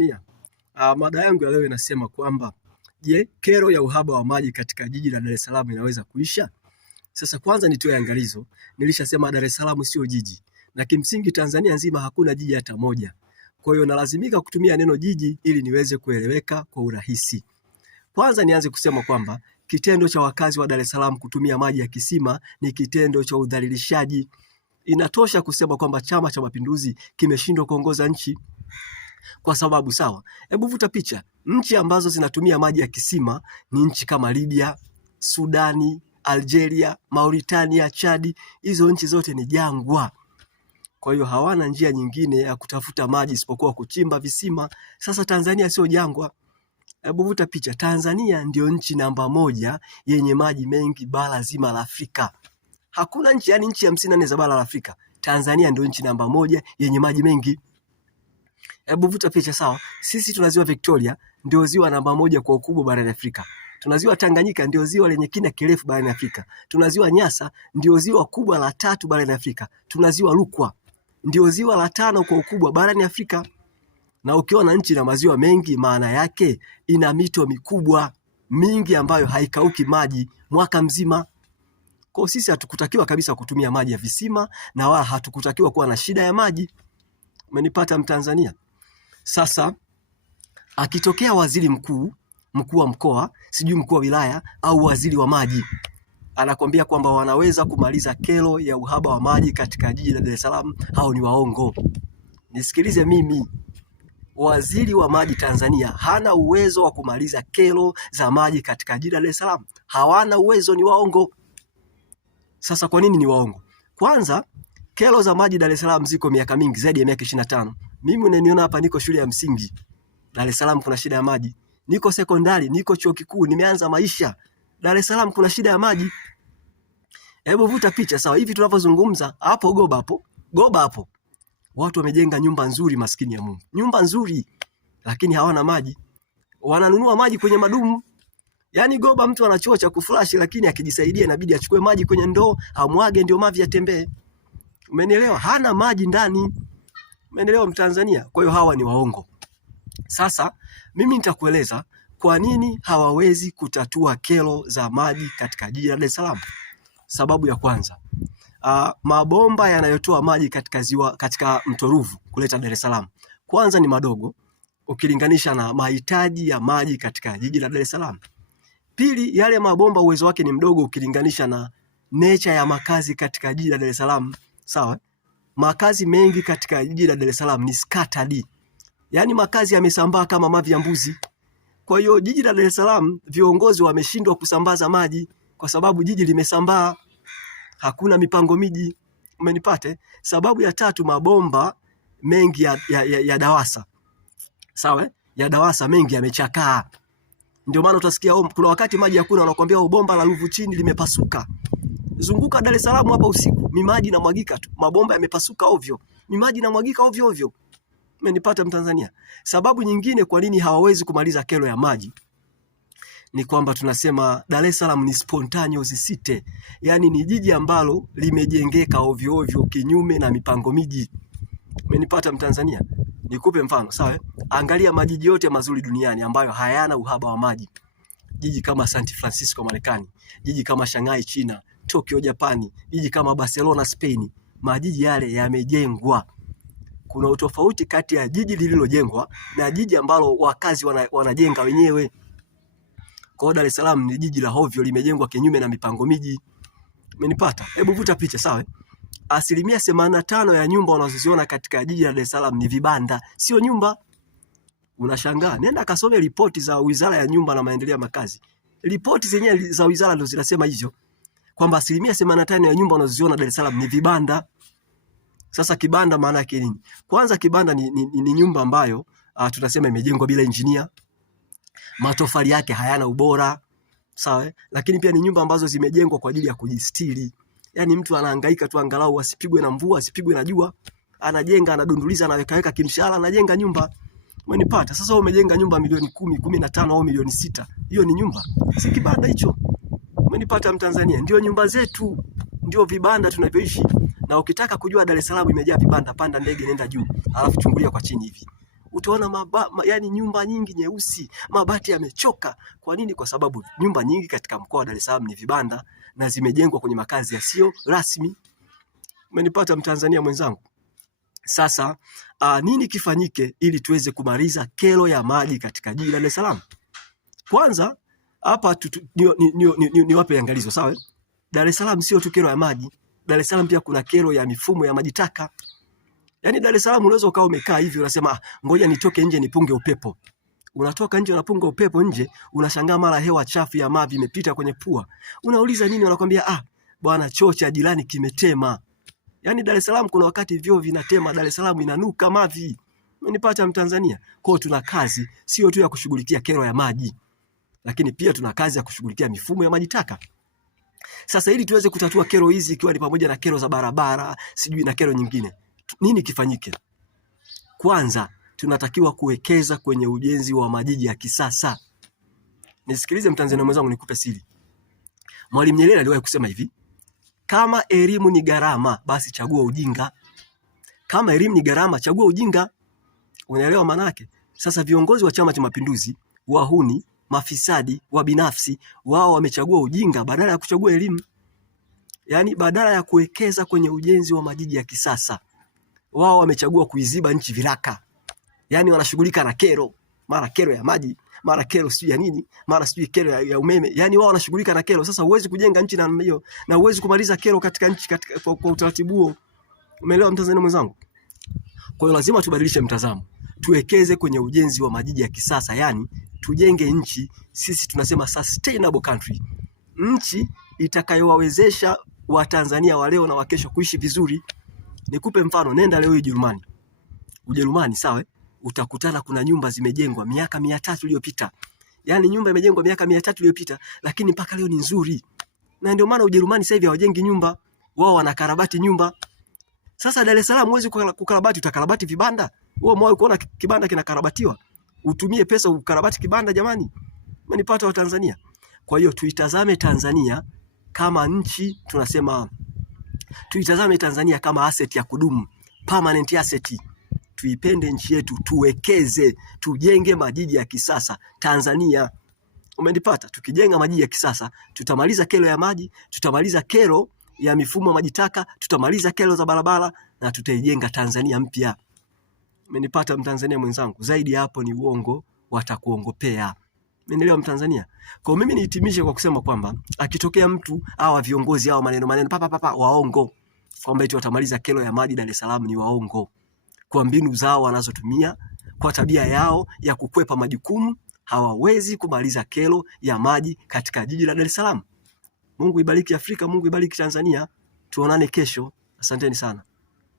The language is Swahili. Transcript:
Tanzania. Mada yangu ya leo inasema kwamba je, kero ya uhaba wa maji katika jiji la Dar es Salaam inaweza kuisha? Sasa kwanza nitoe angalizo, nilishasema Dar es Salaam sio jiji, na kimsingi Tanzania nzima hakuna jiji hata moja. Kwa hiyo nalazimika kutumia neno jiji ili niweze kueleweka kwa urahisi. Kwanza nianze kusema kwamba kitendo cha wakazi wa Dar es Salaam kutumia maji ya kisima ni kitendo cha udhalilishaji. Inatosha kusema kwamba Chama cha Mapinduzi kimeshindwa kuongoza nchi. Kwa sababu sawa, hebu vuta picha. Nchi ambazo zinatumia maji ya kisima ni nchi kama Libya, Sudani, Algeria, Mauritania, Chadi. Hizo nchi zote ni jangwa. Kwa hiyo hawana njia nyingine ya kutafuta maji isipokuwa kuchimba visima. Sasa Tanzania sio jangwa. Hebu vuta picha. Tanzania ndio nchi namba 1 yenye maji mengi bara zima la Afrika. Hakuna nchi, yani nchi 54 za bara la Afrika. Tanzania ndio nchi namba 1 yenye maji mengi. Hebu vuta picha sawa. Sisi tuna ziwa Victoria, ndio ziwa namba 1 kwa ukubwa barani Afrika. Tuna ziwa Tanganyika, ndio ziwa lenye kina kirefu barani Afrika. Tuna ziwa Nyasa, ndio ziwa kubwa la 3 barani Afrika. Tuna ziwa Rukwa, ndio ziwa la 5 kwa ukubwa barani Afrika. Na ukiona nchi na maziwa mengi, maana yake ina mito mikubwa mingi ambayo haikauki maji mwaka mzima. Kwa sisi hatukutakiwa kabisa kutumia maji ya visima, na wala hatukutakiwa kuwa na shida ya maji. Umenipata Mtanzania? Sasa akitokea waziri mkuu wa mkoa, sijui mkuu wa wilaya au waziri wa maji, anakwambia kwamba wanaweza kumaliza kero ya uhaba wa maji katika jiji la Dar es Salaam, hao ni waongo. Nisikilize mimi. Waziri wa maji Tanzania hana uwezo wa kumaliza kero za maji katika jiji la Dar es Salaam. Hawana uwezo, ni waongo. Sasa kwa nini ni waongo? Kwanza, kero za maji Dar es Salaam ziko miaka mingi, zaidi ya miaka 25. Mimi unaniona hapa niko shule ya msingi. Dar es Salaam kuna shida ya maji. Niko sekondari, niko chuo kikuu, nimeanza maisha. Dar es Salaam kuna shida ya maji. Hebu vuta picha sawa. Hivi tunavyozungumza hapo Goba hapo. Watu wamejenga nyumba nzuri, maskini ya Mungu. Nyumba nzuri, lakini hawana maji. Wananunua maji kwenye madumu. Yaani Goba mtu ana choo cha kuflash, lakini akijisaidia inabidi achukue maji kwenye ndoo, amwage ndio mavi yatembee. Umenielewa? Hana maji ndani. Umenielewa Mtanzania? Kwa hiyo hawa ni waongo. Sasa mimi nitakueleza kwa nini hawawezi kutatua kero za maji katika jiji la Dar es Salaam. Sababu ya kwanza, mabomba yanayotoa maji katika mto Ruvu kuleta Dar es Salaam kwanza ni madogo ukilinganisha na mahitaji ya maji katika jiji la Dar es Salaam. Pili, yale mabomba uwezo wake ni mdogo ukilinganisha na nature ya makazi katika jiji la Dar es Salaam. Sawa? Makazi mengi katika jiji la Dar es Salaam ni scattered. Yaani makazi yamesambaa kama mavi ya mbuzi. Kwa hiyo jiji la Dar es Salaam viongozi wameshindwa kusambaza maji kwa sababu jiji limesambaa. Hakuna mipango miji. Umenipate? Sababu ya tatu, mabomba mengi ya DAWASA. Sawa? Ya DAWASA mengi yamechakaa. Ndio maana utasikia kuna wakati maji hakuna, wanakuambia bomba la Ruvu chini limepasuka. Zunguka Dar es Salaam hapa usiku, maji inamwagika tu. Mabomba yamepasuka ovyo. Maji inamwagika ovyo ovyo. Umenipata Mtanzania? Sababu nyingine kwa nini hawawezi kumaliza kero ya maji ni kwamba tunasema Dar es Salaam ni spontaneous city. Yaani ni jiji ambalo limejengeka ovyo ovyo kinyume na mipango miji. Umenipata Mtanzania? Nikupe mfano, sawa? Angalia majiji yote mazuri duniani ambayo hayana uhaba wa maji. Jiji kama San Francisco Marekani, jiji kama Shanghai China, Tokyo Japani, jiji kama Barcelona Spain, majiji yale yamejengwa. Kuna utofauti kati ya jiji lililojengwa na jiji ambalo wakazi wanajenga wenyewe. Kwa Dar es Salaam ni jiji la hovyo, limejengwa kinyume na mipango miji. Umenipata? Hebu vuta picha sawa? 85% ya nyumba unazoziona katika jiji la Dar es Salaam ni vibanda, sio nyumba. Unashangaa. Nenda kasome ripoti za Wizara ya Nyumba na Maendeleo ya Makazi. Ripoti zenyewe za wizara ndio zinasema hivyo, kwamba 85% ya nyumba unazoziona Dar es Salaam ni vibanda. Sasa kibanda maana yake nini? Kwanza kibanda ni nyumba ambayo tunasema imejengwa bila engineer. Matofali yake hayana ubora. Sawa? Lakini pia ni nyumba ambazo zimejengwa kwa ajili ya kujistiri. Yaani mtu anahangaika tu angalau asipigwe na mvua, asipigwe na jua. Anajenga, anadunduliza, anaweka kimshahara, anajenga nyumba. Umenipata? Sasa wewe umejenga nyumba milioni 10, 15 au milioni 6. Hiyo ni nyumba. Si kibanda hicho. Umenipata Mtanzania? Ndio nyumba zetu, ndio vibanda tunavyoishi. Na ukitaka kujua Dar es Salaam imejaa vibanda, panda ndege nenda juu, alafu chungulia kwa chini hivi. utaona yani nyumba nyingi nyeusi, mabati yamechoka. Kwa nini? Kwa sababu nyumba nyingi katika mkoa wa Dar es Salaam ni vibanda na zimejengwa kwenye makazi yasiyo rasmi. Umenipata Mtanzania mwenzangu? Sasa nini kifanyike ili tuweze kumaliza kero ya maji katika jiji la Dar es Salaam? Kwanza hapa niwape angalizo, sawa? Dar es Salaam sio tu kero ya maji. Dar es Salaam pia kuna kero ya mifumo ya maji taka. Yaani Dar es Salaam unaweza ukawa umekaa hivi unasema ngoja nitoke nje nipunge upepo. Unatoka nje unapunga upepo nje, unashangaa mara hewa chafu ya mavi imepita kwenye pua. Unauliza nini? Wanakuambia bwana, choo cha jirani kimetema. Yaani Dar es Salaam kuna wakati vyoo vinatema, Dar es Salaam inanuka mavi. Umenipata Mtanzania? Kwa hiyo tuna kazi sio tu ya kushughulikia kero ya maji, lakini pia tuna kazi ya kushughulikia mifumo ya maji taka. Sasa ili tuweze kutatua kero hizi, ikiwa ni pamoja na kero za barabara, sijui na kero nyingine, nini kifanyike? Kwanza tunatakiwa kuwekeza kwenye ujenzi wa majiji ya kisasa. Nisikilize Mtanzania mwenzangu, nikupe siri. Mwalimu Nyerere aliwahi kusema hivi: kama elimu ni gharama, basi chagua ujinga. Kama elimu ni gharama, chagua ujinga. Unaelewa maana yake? Sasa viongozi wa Chama cha Mapinduzi, wahuni, mafisadi, wabinafsi, wao wamechagua ujinga badala ya kuchagua elimu. Yaani badala ya kuwekeza kwenye ujenzi wa majiji ya kisasa, wao wamechagua kuiziba nchi viraka. Yaani wanashughulika na kero, mara kero ya maji, mara kero sijui ya nini, mara sijui kero ya umeme. Yaani wao wanashughulika na kero. Sasa huwezi kujenga nchi na hiyo, na huwezi kumaliza kero katika nchi kwa utaratibu huo. Umeelewa Mtanzania mwenzangu? Kwa hiyo lazima tubadilishe mtazamo. Tuwekeze kwenye ujenzi wa majiji ya kisasa, yani tujenge nchi, sisi tunasema sustainable country. Nchi itakayowawezesha Watanzania wa leo na wa kesho kuishi vizuri. Nikupe mfano, nenda leo Ujerumani, sawa? Utakutana kuna nyumba zimejengwa miaka 300 iliyopita. Yaani nyumba imejengwa miaka 300 iliyopita, lakini mpaka leo ni nzuri. Na ndio maana Ujerumani sasa hivi hawajengi nyumba, wao wanakarabati nyumba. Sasa Dar es Salaam huwezi kukarabati, utakarabati vibanda. Wewe umewahi kuona kibanda kinakarabatiwa? Utumie pesa ukarabati kibanda jamani? Umenipata wa Tanzania? Kwa hiyo tuitazame Tanzania kama nchi, tunasema tuitazame Tanzania kama asset ya kudumu, permanent asset. Tuipende nchi yetu, tuwekeze, tujenge majiji ya kisasa Tanzania. Umenipata? Tukijenga majiji ya kisasa, tutamaliza kero ya maji, tutamaliza kero ya mifumo maji taka, tutamaliza kero za barabara na tutaijenga Tanzania mpya. Umenipata Mtanzania mwenzangu? Zaidi hapo ni uongo, watakuongopea. Umeelewa Mtanzania? Kwa mimi nihitimishe kwa kusema kwamba akitokea mtu hawa viongozi hawa maneno waongo kwamba eti watamaliza kero ya maji Dar es Salaam, ni waongo. Kwa mbinu zao wanazotumia, kwa tabia yao ya kukwepa majukumu, hawawezi kumaliza kero ya maji katika jiji la Dar es Salaam. Mungu ibariki Afrika, Mungu ibariki Tanzania. Tuonane kesho. Asanteni sana.